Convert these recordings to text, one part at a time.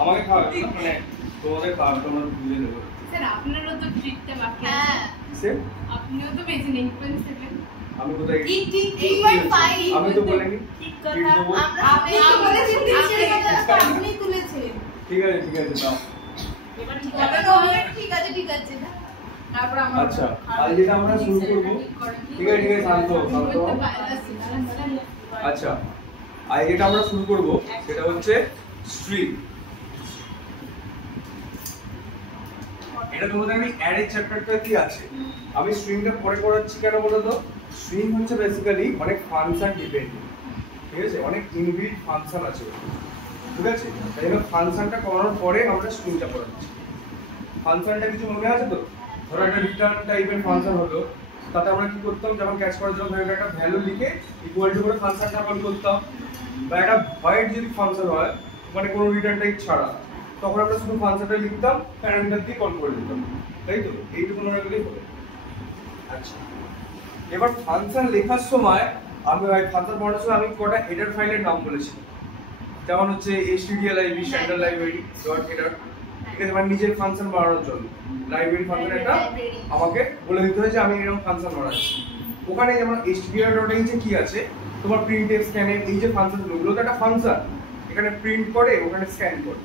আমাকে খাওয়াবে মানে তোমাদের খাওয়াবে তোমরা বুঝে নেবে স্যার আপনারও তো ট্রিটটা বাকি আছে হ্যাঁ স্যার আপনিও তো বেশি নেই 8.7 আমি কোথায় ঠিক ঠিক 8.5 আমি তো বলিনি ঠিক কথা আপনি তো বলেছেন আপনি তুলেছেন ঠিক আছে দাও এবার ঠিক আছে ঠিক আছে না তারপর আমরা আচ্ছা আজ যেটা আমরা শুরু করব ঠিক আছে শান্ত আচ্ছা আজ যেটা আমরা শুরু করব সেটা হচ্ছে স্ট্রিং এটা তোমাদের আমি অ্যারে চ্যাপ্টারটাতেই আছে আমি স্ট্রিংটা পরে করাচ্ছি কেন বলো তো স্ট্রিং হচ্ছে বেসিক্যালি অনেক ফাংশন ডিপেন্ডেন্ট ঠিক আছে অনেক ইনবিল্ট ফাংশন আছে ঠিক আছে তাই জন্য ফাংশনটা করানোর পরে আমরা স্ট্রিংটা করাচ্ছি ফাংশনটা কিছু মনে আছে তো ধরো একটা রিটার্ন টাইপের ফাংশন হলো তাতে আমরা কি করতাম যখন ক্যাচ করার জন্য ধরো একটা ভ্যালু লিখে ইকুয়াল টু করে ফাংশনটা কল করতাম বা একটা ভয়েড যদি ফাংশন হয় মানে কোনো রিটার্ন টাইপ ছাড়া তখন আমরা শুধু ফাংশনটা লিখতাম প্যারামিটার দিয়ে কল করে দিতাম তাই তো এইটুকু মনে রাখলেই হবে আচ্ছা এবার ফাংশন লেখার সময় আমি ফাংশন পড়ার সময় আমি কটা হেডার ফাইলের নাম বলেছি যেমন হচ্ছে stdlib standard library dot header ঠিক আছে মানে নিজের ফাংশন বানানোর জন্য লাইব্রেরি ফাংশন একটা আমাকে বলে দিতে হয় যে আমি এরকম ফাংশন বানাচ্ছি ওখানে যেমন stdr.h কি আছে তোমার printf scanf এই যে ফাংশনগুলো তো একটা ফাংশন এখানে প্রিন্ট করে ওখানে স্ক্যান করে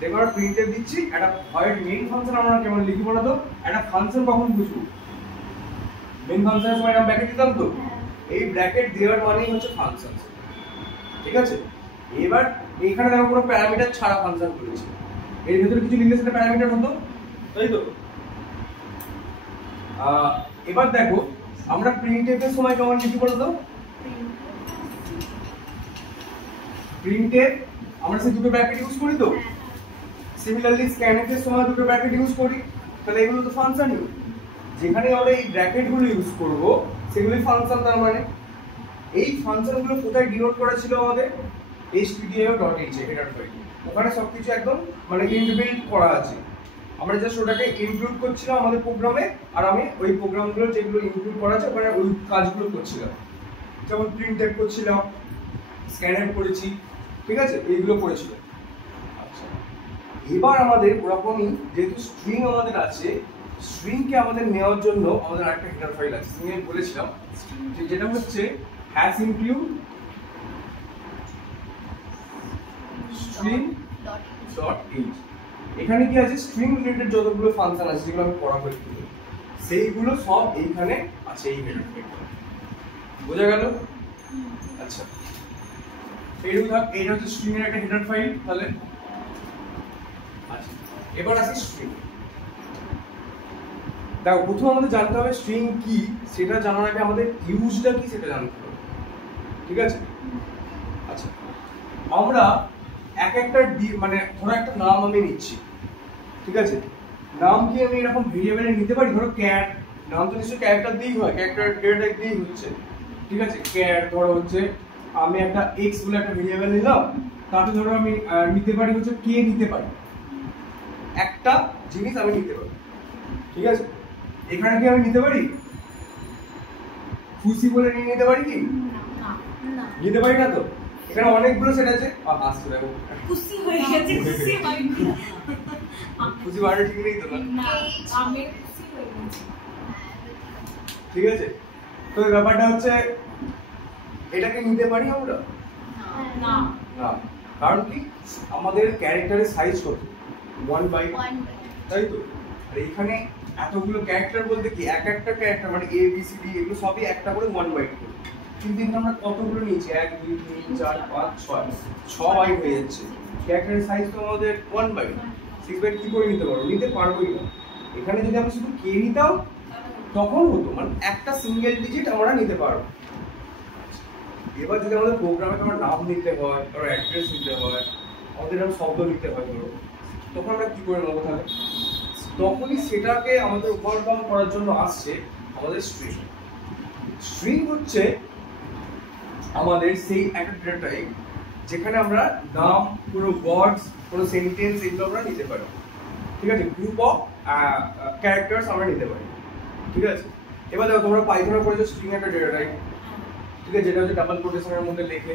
দেখো আমরা printf দিচ্ছি একটা ভয়েড মেইন ফাংশন আমরা কেমন লিখি বলো তো একটা ফাংশন কখন বুঝবো মেইন ফাংশনের সময় আমরা ব্র্যাকেট দিতাম তো এই ব্র্যাকেট দেওয়ার মানেই হচ্ছে ফাংশন ঠিক আছে এবার এখানে দেখো কোনো প্যারামিটার ছাড়া ফাংশন করেছি এর ভিতরে কিছু লিখলে সেটা প্যারামিটার হতো তাই তো এবার দেখো আমরা প্রিন্টএফ এর সময় কেমন লিখি বলতো প্রিন্টএফ আমরা সেই দুটো ব্র্যাকেট ইউজ করি তো সিমিলারলি স্ক্যানএফ এর সময় দুটো ব্র্যাকেট ইউজ করি তাহলে এগুলো তো ফাংশন যেখানে আমরা এই ব্র্যাকেটগুলো ইউজ করব সেগুলোই ফাংশন তার মানে এই ফাংশনগুলো কোথায় ডিনোট করা ছিল আমাদের stdio.h হেডার ফাইল ওখানে সবকিছু একদম মানে ইনবিল্ট করা আছে আমরা জাস্ট ওটাকে ইনক্লুড করছিলাম আমাদের প্রোগ্রামে আর আমি ওই প্রোগ্রামগুলো যেগুলো ইনক্লুড করা আছে ওখানে ওই কাজগুলো করছিলাম যেমন প্রিন্টএফ করছিলাম স্ক্যানএফ করেছি ঠিক আছে এইগুলো করেছিলাম আচ্ছা এবার আমাদের ওরকমই যেহেতু স্ট্রিং আমাদের আছে স্ট্রিংকে আমাদের নেওয়ার জন্য আমাদের আরেকটা হেডার ফাইল আছে স্ট্রিং এ বলেছিলাম যেটা হচ্ছে #include string.h এখানে কি আছে স্ট্রিং রিলেটেড যতগুলো ফাংশন আছে যেগুলো আমি পড়াবো একটু সেইগুলো সব এইখানে আছে এই হেডার ফাইলে বোঝা গেল আচ্ছা এইটা হচ্ছে স্ট্রিং এর একটা হেডার ফাইল তাহলে আচ্ছা এবার আসি স্ট্রিং দেখো প্রথম আমাদের জানতে হবে স্ট্রিং কি সেটা জানার আগে আমাদের ইউজটা কি সেটা জানতে হবে ঠিক আছে আচ্ছা আমরা এক একটা মানে ধরো একটা নাম আমি নিচ্ছি ঠিক আছে নাম কি আমি এরকম ভেরিয়েবলে নিতে পারি ধরো ক্যাট নাম তো নিশ্চয়ই ক্যারেক্টার দিয়েই হয় ক্যারেক্টার ডেটা টাইপ দিয়েই হচ্ছে ঠিক আছে ক্যাট ধরো হচ্ছে আমি একটা x বলে একটা ভেরিয়েবল নিলাম তাতে ধরো আমি নিতে পারি হচ্ছে কে নিতে পারি একটা জিনিস আমি নিতে পারি ঠিক আছে এখানে কি আমি নিতে পারি খুশি বলে নিতে পারি কি না নিতে পারি না তো এখানে অনেকগুলো সেট আছে আসছে দেখো খুশি হয়ে গেছে খুশি হয়নি খুশি বাড়ি ঠিক নেই তো না আমি খুশি হয়ে গেছি ঠিক আছে তো এই ব্যাপারটা হচ্ছে এটাকে নিতে পারি আমরা না না কারণ কি আমাদের ক্যারেক্টারের সাইজ কত 1 বাইট তাই তো আর এখানে এতগুলো ক্যারেক্টার বলতে কি এক একটা ক্যারেক্টার মানে এ বি সি ডি এগুলো সবই একটা করে 1 বাইট করে কিন্তু এখানে আমরা কতগুলো নিয়েছি 1 2 3 4 5 6 6 বাইট হয়ে যাচ্ছে ক্যারেক্টারের সাইজ তো আমাদের 1 বাইট 6 বাইট কি করে নিতে পারবো নিতে পারবোই না এখানে যদি আমি শুধু কে নিতাম তখন হতো মানে একটা সিঙ্গেল ডিজিট আমরা নিতে পারবো এবার যদি আমাদের প্রোগ্রামে আমার নাম নিতে হয় আর অ্যাড্রেস নিতে হয় আমাদের এরকম শব্দ নিতে হয় ধরো তখন আমরা কি করে নেবো তাহলে তখনই সেটাকে আমাদের ওভারকাম করার জন্য আসছে আমাদের স্ট্রিং স্ট্রিং হচ্ছে আমাদের সেই একটা ডেটা টাইপ যেখানে আমরা নাম কোনো ওয়ার্ডস কোনো সেন্টেন্স এগুলো আমরা নিতে পারি ঠিক আছে গ্রুপ অফ ক্যারেক্টারস আমরা নিতে পারি ঠিক আছে এবার দেখো তোমরা পাইথনে পড়েছো স্ট্রিং একটা ডেটা টাইপ ঠিক আছে যেটা হচ্ছে ডাবল কোটেশনের মধ্যে লেখে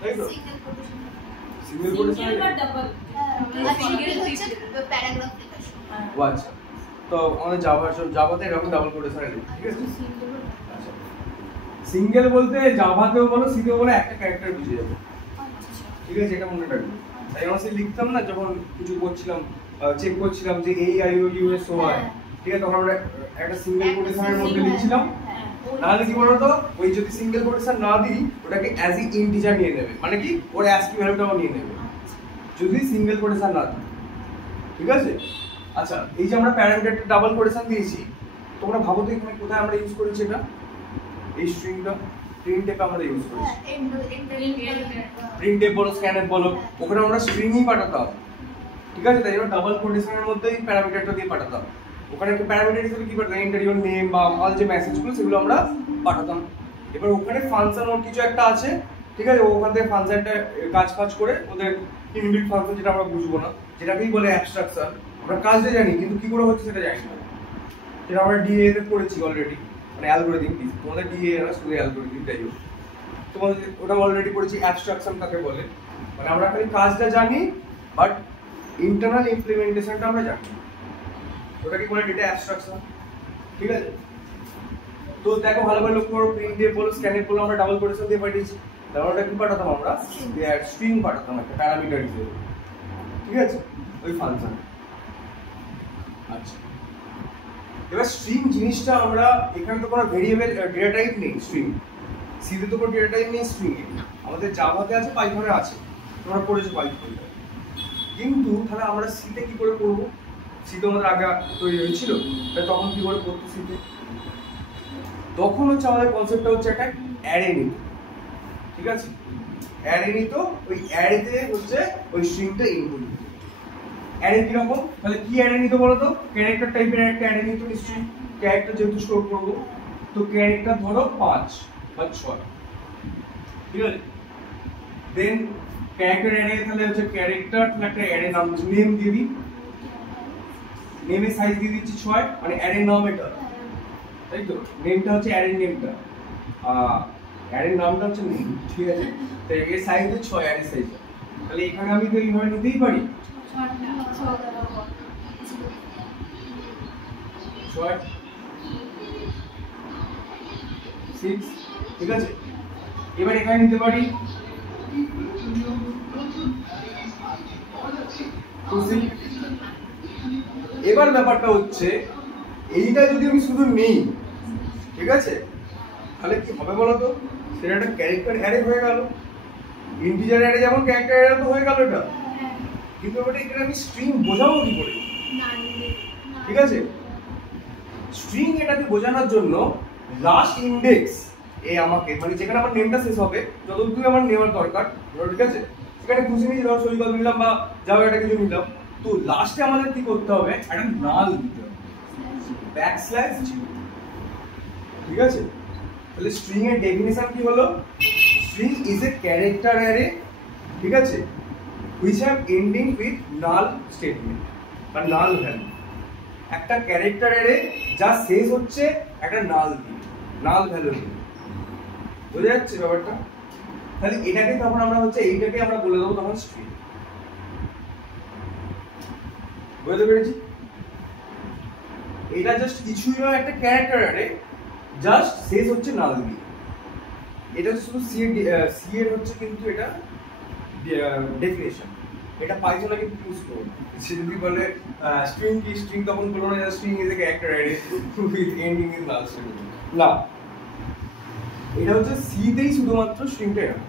তাই তো সিঙ্গেল কোটেশন সিঙ্গেল বা ডাবল আর সিঙ্গেল হচ্ছে প্যারাগ্রাফ লেখার সময়। ও আচ্ছা, তো আমাদের জাভাতে এরকম ডাবল কোটেশন লিখি, ঠিক আছে? আচ্ছা, সিঙ্গেল বলতে জাভাতেও বলো সিতেও বলো একটা ক্যারেক্টার বুঝে যাবে, ঠিক আছে? এটা মনে রাখবে। তাই আমরা সে লিখতাম না যখন কিছু করছিলাম, চেক করছিলাম যে এই I O U S O I, ঠিক আছে? তখন আমরা একটা সিঙ্গেল কোটেশনের মধ্যে লিখছিলাম। নাহলে কি বলতো, ওই যদি সিঙ্গেল কোটেশন না দিই ওটাকে অ্যাজ ই ইন্টিজার নিয়ে নেবে, মানে কি ওর অ্যাসকি ভ্যালুটাও নিয়ে নেবে যদি সিঙ্গেল কোটেশন না দিই, ঠিক আছে? আচ্ছা, এই যে আমরা প্যারামিটারটা ডাবল কোটেশন দিয়েছি, তোমরা ভাবো তো এখানে কোথায় আমরা ইউজ করেছি এটা? এই স্ট্রিংটা প্রিন্টএফে আমরা ইউজ করেছি। প্রিন্টএফ বলো, স্ক্যানএফ বলো, ওখানে আমরা স্ট্রিংই পাঠাতাম, ঠিক আছে? তাই জন্য ডাবল কোটেশনের মধ্যেই প্যারামিটারটা দিয়ে পাঠাতাম। ওখানে একটা প্যারামিটার হিসেবে কি পাঠাতাম, এন্টার ইওর নেম বা অল যে মেসেজগুলো সেগুলো আমরা পাঠাতাম। এবার ওখানে ফাংশন ওর কিছু একটা আছে, ঠিক আছে? ওখান থেকে ফাংশনটা কাজ করে ওদের ইনবিল্ট ফাংশন, যেটা আমরা বুঝবো না, যেটাকেই বলে অ্যাবস্ট্রাকশন। আমরা কাজটা জানি কিন্তু কি করে হচ্ছে সেটা জানি না, যেটা আমরা ডিএ তে পড়েছি অলরেডি, মানে অ্যালগরিদম। তোমাদের ডিএ এরা শুধু অ্যালগরিদম, তাই হোক তোমাদের ওটা অলরেডি পড়েছি। অ্যাবস্ট্রাকশন কাকে বলে, মানে আমরা খালি কাজটা জানি বাট ইন্টারনাল ইমপ্লিমেন্টেশনটা আমরা জানি, ওটা কি বলে ডেটা অ্যাবস্ট্রাকশন, ঠিক আছে? তো দেখো ভালো করে লক্ষ্য করো, প্রিন্টএফ বলো, স্ক্যানএফ বলো, আমরা ডাবল কোটেশন দিয়ে পাঠিয়েছি। তাহলে ওটা কি পাঠাতাম আমরা? স্ট্রিং পাঠাতাম একটা প্যারামিটার হিসেবে, ঠিক আছে? ওই ফাংশন। আচ্ছা, এবার স্ট্রিং জিনিসটা আমরা এখানে তো কোনো ভেরিয়েবল ডেটা টাইপ নেই, স্ট্রিং সিতে তো কোনো ডেটা টাইপ নেই স্ট্রিং এ, আমাদের জাভাতে আছে, পাইথনে আছে, তোমরা পড়েছো পাইথনে। কিন্তু তাহলে আমরা সিতে কি করে করব? সিতে আমাদের আগে তৈরি হয়েছিল, তখন কি করে করতো সিতে? তখন হচ্ছে আমাদের কনসেপ্টটা হচ্ছে একটা অ্যারে নিত, ঠিক আছে? অ্যারে নিত, ওই অ্যারেতে হচ্ছে ওই স্ট্রিংটা ইনপুট দিত। অ্যারে কিরকম? তাহলে কি অ্যারে নিত বলো তো? ক্যারেক্টার টাইপের একটা অ্যারে নিত নিশ্চয়ই, ক্যারেক্টার যেহেতু স্টোর করবো, তো ক্যারেক্টার ধরো 5 বা 6, ঠিক আছে? দেন ক্যারেক্টার অ্যারে, তাহলে হচ্ছে ক্যারেক্টার একটা অ্যারে নাম নেম দিয়ে দিই, নেমের সাইজ দিয়ে দিচ্ছি 6, মানে অ্যারে নাম এটা, তাই তো? নেমটা হচ্ছে অ্যারে নেমটা, অ্যারে নামটা হচ্ছে নেম, ঠিক আছে? তো এর সাইজ হচ্ছে 6, অ্যারে সাইজ। তাহলে এখানে আমি তো এইভাবে নিতেই পারি 6, 6, ঠিক আছে? এবার এখানে নিতে পারি 2, 6। এবার ব্যাপারটা হচ্ছে এইটা যদি আমি শুধু নেই, ঠিক আছে, তাহলে কি হবে বলো তো? সেটা একটা ক্যারেক্টার অ্যারে হয়ে গেল, ইন্টিজার অ্যারে যেমন ক্যারেক্টার অ্যারে তো হয়ে গেল এটা, কিন্তু ওটা এখানে আমি স্ট্রিং বোঝাবো কি করে? ঠিক আছে, স্ট্রিং এটাকে বোঝানোর জন্য লাস্ট ইন্ডেক্স এ আমাকে, মানে যেখানে আমার নেমটা শেষ হবে, যতদূর আমার নেওয়ার দরকার, ঠিক আছে, সেখানে খুশি নিয়ে ধরো সৈকত নিলাম বা যাও একটা কিছু নিলাম, তো লাস্টে আমাদের কি করতে হবে? একটা নাল দিতে হবে, ব্যাকস্ল্যাশ 0, ঠিক আছে? তাহলে স্ট্রিং এর ডেফিনিশন কি হলো? String is a character array, ঠিক আছে, which have ending with null statement বা null value। একটা ক্যারেক্টার অ্যারে যা শেষ হচ্ছে একটা নাল দিয়ে, নাল ভ্যালু দিয়ে, বোঝা যাচ্ছে ব্যাপারটা? তাহলে এটাকে তখন আমরা হচ্ছে এইটাকে আমরা বলে দেবো তখন স্ট্রিং, বুঝতে পেরেছি? এটা জাস্ট কিছুই নয়, একটা ক্যারেক্টার অ্যারে, জাস্ট শেষ হচ্ছে নাল দিয়ে। এটা শুধু সি এর হচ্ছে কিন্তু এটা ডেফিনেশন, এটা পাইথনে কিন্তু ইউজ করো। সে যদি বলে স্ট্রিং কি, স্ট্রিং তখন বলবো না string is a character array with ending in null statement, না, এটা হচ্ছে সি তেই শুধুমাত্র স্ট্রিংটা এরকম।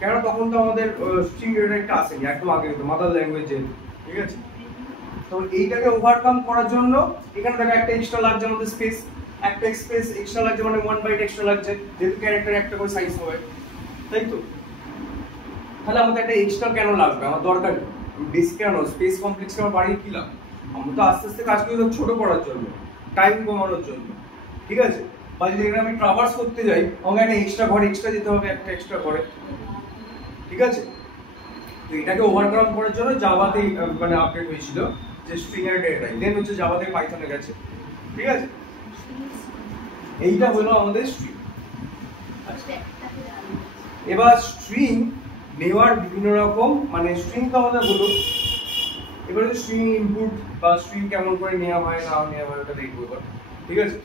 কেন? তখন তো আমাদের স্ট্রিং ডেটা একটা আসেনি, একদম আগে তো মাদার ল্যাঙ্গুয়েজ, ঠিক আছে? তো এইটাকে ওভারকাম করার জন্য এখানে দেখো একটা এক্সট্রা লাগছে আমাদের স্পেস, একটা স্পেস এক্সট্রা লাগছে, মানে 1 বাইট এক্সট্রা লাগছে, যেহেতু ক্যারেক্টার একটা করে সাইজ হবে, তাই তো? তাহলে আমাদের একটা এক্সট্রা কেন লাগবে? আমার দরকার বেশি কেন? স্পেস কমপ্লেক্স আমার বাড়িয়ে কি লাভ? আমরা তো আস্তে আস্তে কাজ করি ছোট করার জন্য, টাইম কমানোর জন্য, ঠিক আছে? বা যদি এখানে আমি ট্রাভার্স করতে যাই, আমাকে একটা এক্সট্রা ঘর এক্সট্রা যেতে হবে, একটা এক্সট্রা ঘরে, ঠিক আছে? তো এটাকে ওভারকাম করার জন্য জাভাতে মানে আপডেট হয়েছিল যে স্ট্রিং এর ডেটা টাইপ, দেন হচ্ছে জাভাতে পাইথনে গেছে, ঠিক আছে? এইটা হলো আমাদের স্ট্রিং। এবার স্ট্রিং নেওয়ার বিভিন্ন রকম মানে স্ট্রিং তো আমাদের হলো, এবারে স্ট্রিং ইনপুট বা স্ট্রিং কেমন করে নেওয়া হয় না নেওয়া হয় ওটা দেখবো এবার, ঠিক আছে?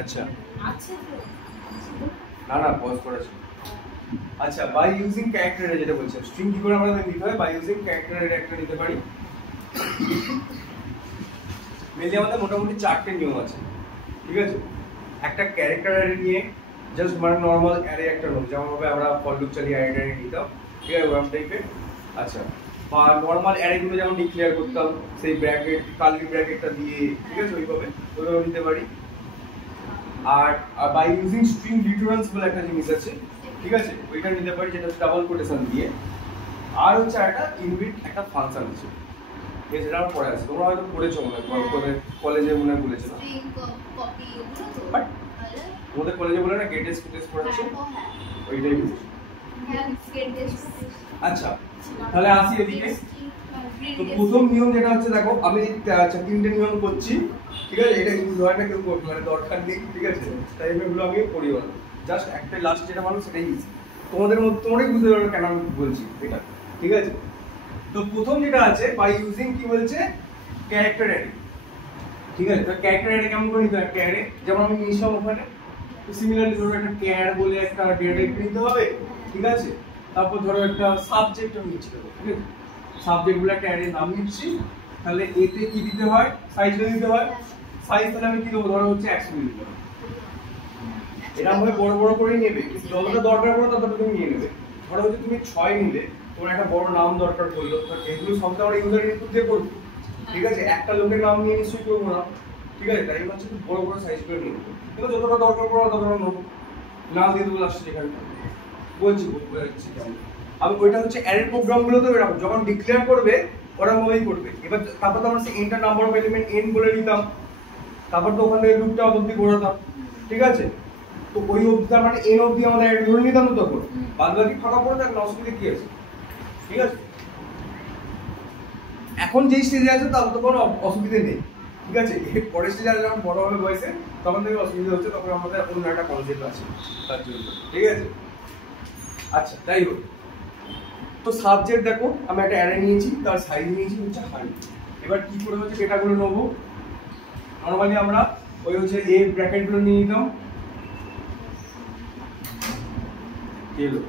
আচ্ছা আছে তো না না পজ করেছি। আচ্ছা বাই ইউজিং ক্যারেক্টার অ্যারে যেটা বলছেন, স্ট্রিং কি করে আমরা নিতে হয়, বাই ইউজিং ক্যারেক্টার অ্যারে একটা নিতে পারি। মেনলি আমাদের মোটামুটি 4টে নিয়ম আছে, ঠিক আছে? একটা ক্যারেক্টার অ্যারে নিয়ে জাস্ট মানে নরমাল অ্যারে একটা নেব, যেমন ভাবে আমরা ফর লুপ চালিয়ে অ্যারে নিতাম, ঠিক আছে, ওরকম টাইপের। আচ্ছা বা নরমাল অ্যারে গুলো যেমন ডিক্লেয়ার করতাম সেই ব্র্যাকেট কার্লি ব্র্যাকেটটা দিয়ে, ঠিক আছে, ওইভাবে নিতে পারি। আর বাই ইউজিং স্ট্রিং লিটারালস বলে একটা জিনিস আছে, ঠিক আছে, ওইটা নিতে পারি যেটা ডাবল কোটেশন দিয়ে। আর হচ্ছে একটা ইনবিল্ট একটা ফাংশন আছে, যেটা আমরা পড়ে আছে, তোমরা হয়তো পড়েছো মনে হয় কলেজে মনে হয় বলেছো, স্ট্রিং কপি ওগুলো তো বাট তোমাদের কলেজে বলে না গেটেস কুটেস পড়াচ্ছে, ওইটাই বুঝেছো। হ্যাঁ স্কেট টেস্ট আচ্ছা তাহলে আসি এদিকে। তো প্রথম নিয়ম যেটা হচ্ছে দেখো আমি 3টে নিয়ম করছি, ঠিক আছে, এটা ইউজ হয় না কেউ করবে মানে দরকার নেই, ঠিক আছে, তাই এগুলো আমি করিও না, জাস্ট একটা লাস্ট যেটা মানুষ সেটাই ইউজ, তোমাদের মধ্যে তোমরাই বুঝতে পারবে কেন আমি বলছি এটা, ঠিক আছে? তো প্রথম যেটা আছে বাই ইউজিং কি বলছে ক্যারেক্টার অ্যারে, ঠিক আছে? তো ক্যারেক্টার অ্যারে কেমন করে নিতে হয়, একটা অ্যারে যেমন আমি নিয়েছিলাম ওখানে, তো সিমিলারলি ধরো একটা ক্যার বলে একটা ডেটা টাইপ নিতে হবে, ঠিক আছে? তারপর ধরো একটা সাবজেক্ট আমি নিচ্ছি, ঠিক আছে, সাবজেক্ট গুলো একটা অ্যারে নাম নিচ্ছি, তাহলে এতে কি দিতে হয়, সাইজটা দিতে হয়, সাইজ তাহলে আমি কি দেবো, ধরো হচ্ছে 100 দিতে হবে, এরকম ভাবে বড় বড় করে নেবে, যতটা দরকার পড়ে ততটা তুমি নিয়ে নেবে। ধরো হচ্ছে তুমি 6 নিলে, তোমার একটা বড় নাম দরকার পড়লো, তো এগুলো সব তো আমরা ইউজার ইনপুট দিয়ে করবো, ঠিক আছে, একটা লোকের নাম নিয়ে নিশ্চয়ই করবো না, ঠিক আছে, তাই হচ্ছে খুব বড় বড় সাইজ করে নিয়ে নেবো, কিন্তু যতটা দরকার পড়ে ততটা নেবো, নাম দিয়ে দেবো লাস্টে যেখানে বলছি বুঝছি কেমন। আমি ওইটা হচ্ছে অ্যারে প্রোগ্রামগুলো তো এরকম যখন ডিক্লেয়ার করবে ওরা ভাবেই করবে, এবার তারপর তো আমরা সেই enter number of element n বলে নিতাম, তারপর তো ওখান থেকে লুপটা অবধি ঘোরাতাম, ঠিক আছে, তো ওই অবধি তার মানে n অবধি আমাদের অ্যাড ধরে নিতাম তো, তখন বাদ বাকি ফাঁকা পড়ে থাকলে অসুবিধা কি আছে, ঠিক আছে? এখন যেই স্টেজে আছে তার তো কোনো অসুবিধা নেই, ঠিক আছে, এর পরের স্টেজে আসলে যখন বড় হবে বয়সে তখন থেকে অসুবিধা হচ্ছে, তখন আমাদের অন্য একটা কনসেপ্ট আছে তার জন্য, ঠিক আছে? আচ্ছা যাই হোক, তো সাবজেক্ট দেখো আমি একটা অ্যারে নিয়েছি, তার সাইজ নিয়েছি হচ্ছে 100, এবার কি করে হচ্ছে ডেটাগুলো নেবো, নরমালি আমরা ওই হচ্ছে এ ব্র্যাকেট গুলো নিয়ে নিতাম, এলো,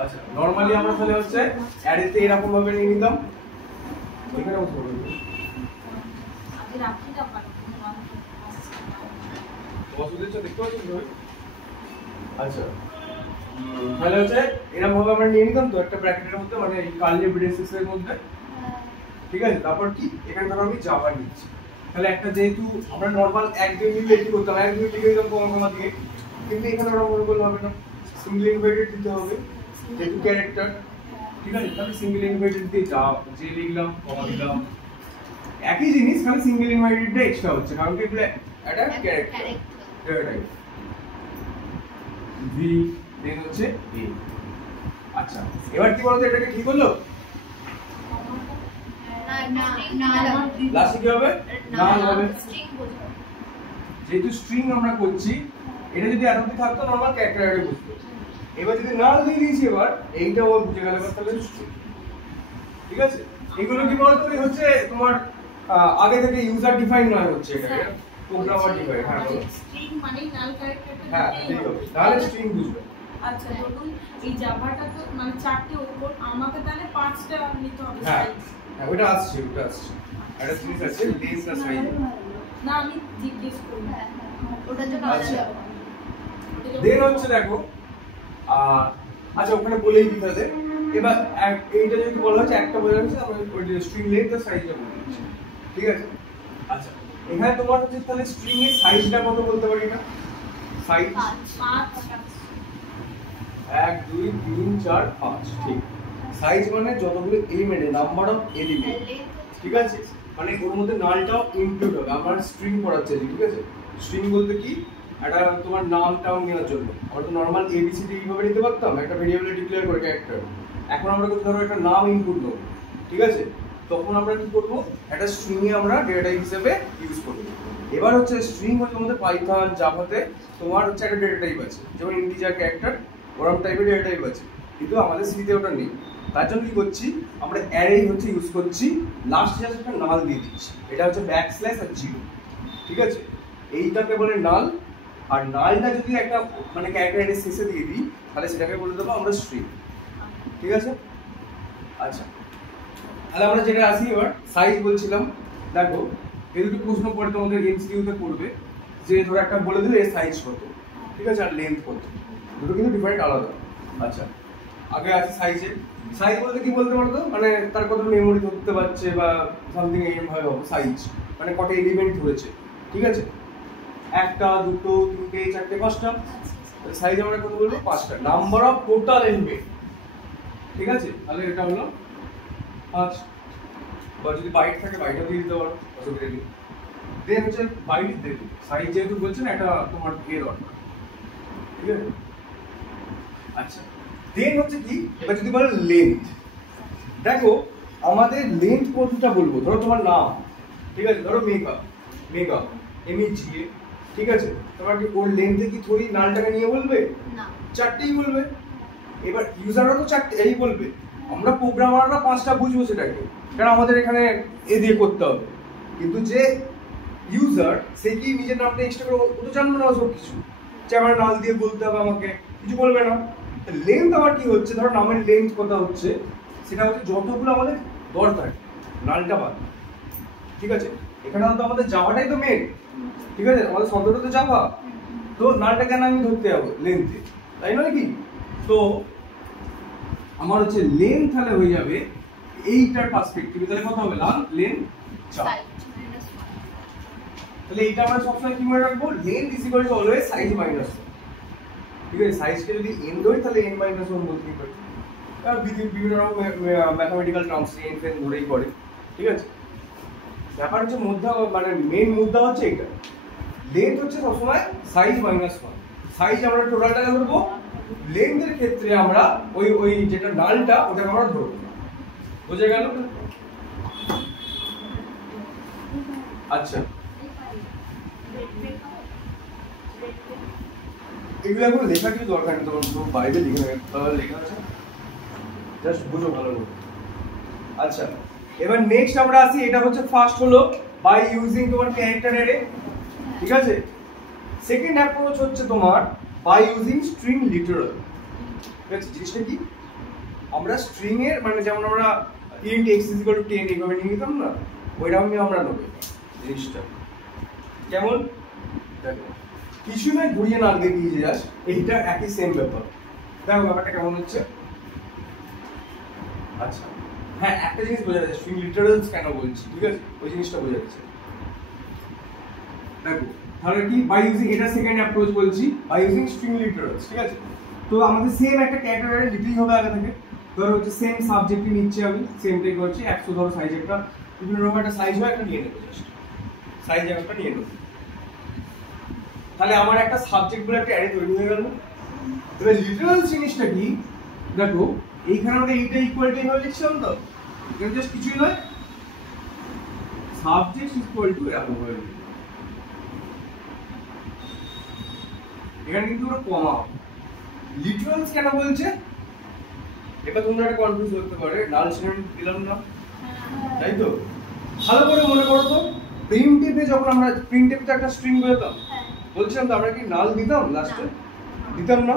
আচ্ছা নরমালি আমরা তাহলে হচ্ছে অ্যারেতে এরকম ভাবে নিয়ে নিতাম, ওইখানে আগে রাখি না পারি অসুবিধা দেখতে পাচ্ছি। আচ্ছা তাহলে হচ্ছে এরকম ভাবে আমরা নিয়ে নিতাম তো একটা ব্র্যাকেটের মধ্যে, মানে এই কার্লি ব্রেসেস এর মধ্যে, ঠিক আছে, তারপর কি এখানে ধরো আমি জাভা নিচ্ছি, তাহলে একটা যেহেতু আমরা নরমাল 1-2 মিনিট এটি করতাম, 1-2 মিনিট লিখে দিতাম কমা দিয়ে, কিন্তু এখানে আমরা মনে করলে হবে না, সিঙ্গেল ইনভার্টেড দিতে হবে যেহেতু ক্যারেক্টার, ঠিক আছে, তাহলে সিঙ্গেল ইনভার্টেড দিয়ে যে লিখলাম কমা দিলাম, একই জিনিস খালি সিঙ্গেল ইনভার্টেডটা এক্সট্রা হচ্ছে, কারণ কি এগুলো একটা ক্যারেক্টার টাইপ ভি দেন হচ্ছে এ। আচ্ছা এবার কি বলতো, এটাকে ঠিক হলো, লাস্টে কি হবে, নাল হবে, যেহেতু স্ট্রিং আমরা করছি, এটা যদি এতদিন থাকতো নরমাল ক্যারেক্টার অ্যারে বুঝতো, এবার যদি নাল দিয়ে দিয়েছি এবার এইটাও বুঝে গেল, এবার তাহলে স্ট্রিং, ঠিক আছে? এগুলো কি বলতো হচ্ছে তোমার আগে থেকে ইউজার ডিফাইন নয়, হচ্ছে এটা প্রোগ্রামার ডিফাইন, হ্যাঁ স্ট্রিং মানে নাল ক্যারেক্টারটা হ্যাঁ ঠিক হবে, তাহলে স্ট্রিং বুঝবে। আচ্ছা ধরুন এই জাভাটা তো মানে 4টে উপর, আমাকে তাহলে 5টা নিতে হবে হ্যাঁ সাইজ, হ্যাঁ ওটা আসছে একটা জিনিস আছে লেন্থ আর সাইজ, না আমি জিজ্ঞেস করি, ওটার জন্য আচ্ছা আলাদা দেন হচ্ছে দেখো আচ্ছা ওখানে বলেই দিতে হবে, এবার এইটা যদি বলা হচ্ছে একটা বোঝা হচ্ছে আমরা ওই স্ট্রিং লেন্থ আর সাইজটা বলে দিচ্ছি, ঠিক আছে? আচ্ছা এখানে তোমার হচ্ছে তাহলে স্ট্রিং এর সাইজটা কত বলতে পারি না, সাইজ 1 2 3 4 5, ঠিক, সাইজ মানে যতগুলো এলিমেন্ট, নাম্বার অফ এলিমেন্ট, ঠিক আছে, মানে ওর মধ্যে নালটাও ইনক্লুড হবে, আমার স্ট্রিং পড়াচ্ছে, ঠিক আছে? স্ট্রিং বলতে কি একটা তোমার নামটাও নেওয়ার জন্য, আমরা তো নরমাল এবিসিডি এইভাবে নিতে পারতাম একটা ভেরিয়েবলে ডিক্লেয়ার করে ক্যারেক্টার, এখন আমরা ধরো একটা নাম ইনপুট নেবো, ঠিক আছে, তখন আমরা কি করব, একটা স্ট্রিং এ আমরা ডেটা টাইপ হিসেবে ইউজ করব। এবার হচ্ছে স্ট্রিং হচ্ছে আমাদের পাইথন জাভাতে তোমার হচ্ছে একটা ডেটা টাইপ আছে, যেমন ইন্টিজার ক্যারেক্টার ওরকম টাইপের ডেটা টাইপ আছে, কিন্তু আমাদের সিতে ওটা নেই। তার জন্য কি করছি আমরা অ্যারে হচ্ছে ইউজ করছি, লাস্ট জাস্ট একটা নাল দিয়ে দিচ্ছি, এটা হচ্ছে ব্যাকস্ল্যাশ আর জিরো। ঠিক আছে, এইটাকে বলে নাল। আর নালটা যদি একটা মানে ক্যারেক্টারের শেষে দিয়ে দিই তাহলে সেটাকে বলে দেবো আমরা স্ট্রিং। ঠিক আছে, আচ্ছা তাহলে আমরা যেটা আসি এবার সাইজ বলছিলাম। দেখো এই দুটো প্রশ্ন পরে তোমাদের এমসিকিউতে পড়বে, যে ধরো একটা বলে দিলে এর সাইজ কত, ঠিক আছে, আর লেন্থ কত, দুটো কিন্তু ডিফারেন্ট আলাদা। আচ্ছা আগে আছে সাইজে। সাইজ বলতে কি বলতে পারতো, মানে তার কত মেমোরি ধরতে পারছে বা সামথিং এরকম ভাবে হবে সাইজ, মানে কত এলিমেন্ট ধরেছে। ঠিক আছে, একটা দুটো তিনটে চারটে পাঁচটা, সাইজ আমরা কত বলবো, পাঁচটা। নাম্বার অফ টোটাল এলিমেন্ট, ঠিক আছে, তাহলে এটা হলো 5। বা যদি বাইট থাকে বাইটও দিয়ে দিতে পারো, অসুবিধা নেই। দেন হচ্ছে বাইট দেবে, সাইজ যেহেতু বলছেন এটা তোমার এর দরকার। ঠিক আছে, আচ্ছা দেন হচ্ছে কি, এবার যদি বলো লেন্থ, দেখো আমাদের লেন্থ কোনটা বলবো, ধরো তোমার নাম, ঠিক আছে, ধরো মেঘা, মেঘা MHGA, ঠিক আছে, তোমার কি ওর লেন্থে কি থোড়ি নালটাকে নিয়ে বলবে না, চারটেই বলবে। এবার ইউজাররা তো চারটেই বলবে, আমরা প্রোগ্রামাররা পাঁচটা বুঝবো সেটাকে, কারণ আমাদের এখানে এ দিয়ে করতে হবে। কিন্তু যে ইউজার সে কি নিজের নামটা এক্সট্রা করে, ও তো জানবে না সব কিছু, যে আমার নাল দিয়ে বলতে হবে আমাকে, কিছু বলবে না। লেন্থ আবার কি হচ্ছে, ধরো নামের লেন্থ কথা হচ্ছে, সেটা হচ্ছে যতগুলো আমাদের দরকার নালটা বাদ। ঠিক আছে, এখানে তো আমাদের জাভাটাই তো মেন, ঠিক আছে, আমাদের শব্দটা তো জাভা, তো নালটা কেন আমি ধরতে যাবো লেন্থে, তাই নয় কি? তো আমার হচ্ছে লেন্থ তাহলে হয়ে যাবে এইটার পার্সপেক্টিভে, তাহলে কত হবে, লেন্থ 4। তাহলে এইটা আমরা সবসময় কি মনে রাখবো, length is equal to always size minus. ঠিক আছে, সাইজকে যদি n ধরি তাহলে n মাইনাস 1 বলতেই পারি, আর বিভিন্ন রকম ম্যাথমেটিক্যাল টার্মস n ফেন ধরেই করে। ঠিক আছে, ব্যাপার হচ্ছে মুদ্রা, মানে মেইন মুদ্রা হচ্ছে এটা, লেন্থ হচ্ছে সবসময় সাইজ মাইনাস 1। সাইজ আমরা টোটালটাকে ধরবো, লেন্থের ক্ষেত্রে আমরা ওই যেটা নালটা ওটাকে আমরা ধরবো। বুঝে গেল? আচ্ছা এগুলো এখন লেখা কিছু দরকার নেই, তোমার বাইরে লিখে নেবে, তাহলে লেখা আছে, জাস্ট বুঝো ভালো করে। আচ্ছা এবার নেক্সট আমরা আসি, এটা হচ্ছে ফার্স্ট হলো বাই ইউজিং তোমার ক্যারেক্টার অ্যারে। ঠিক আছে, সেকেন্ড অ্যাপ্রোচ হচ্ছে তোমার বাই ইউজিং স্ট্রিং লিটারাল। ঠিক আছে, জিনিসটা কি, আমরা স্ট্রিং এর মানে যেমন আমরা int x = 10 এইভাবে নিয়ে নিতাম না, ওইরকমই আমরা নেব জিনিসটা। কেমন দেখো, কিছু না ঘুরিয়ে না দেখিয়ে যে যাস, এইটা একই সেম ব্যাপার। দেখো ব্যাপারটা কেমন হচ্ছে। আচ্ছা হ্যাঁ, একটা জিনিস বোঝা যাচ্ছে স্ট্রিং লিটারালস কেন বলছি, ঠিক আছে, ওই জিনিসটা বোঝা যাচ্ছে। দেখো তাহলে কি, বাই ইউজিং, এটা সেকেন্ড অ্যাপ্রোচ বলছি, বাই ইউজিং স্ট্রিং লিটারালস। ঠিক আছে, তো আমাদের সেম একটা ক্যারেক্টার অ্যারে লিখতেই হবে আগে থেকে। ধরো হচ্ছে সেম সাবজেক্টই নিচ্ছি আমি, সেমটাই করছি 100, ধরো সাইজ একটা বিভিন্ন রকম একটা সাইজ হয়, একটা নিয়ে নেবো, জাস্ট সাইজ একটা নিয়ে নেবো। তাহলে আমার একটা সাবজেক্ট বলে একটা অ্যারে তৈরি হয়ে গেল। এবার লিটারাল জিনিসটা কি, দেখো এইখানে আমরা এইটা ইকুয়াল টু এইভাবে লিখছিলাম, তো এখানে জাস্ট কিছুই নয়, সাবজেক্ট ইকুয়াল টু এরকম হয়ে গেল। এখানে কিন্তু পুরো কমা। লিটারালস কেন বলছে, এটা তোমরা একটা কনফিউজ করতে পারে, নাল সিনোনিম দিলাম না, তাই তো? ভালো করে মনে করো তো, প্রিন্টএফে যখন আমরা প্রিন্টএফে একটা স্ট্রিং পেতাম, বলছিলাম তো আমরা কি নাল দিতাম লাস্টে, দিতাম না?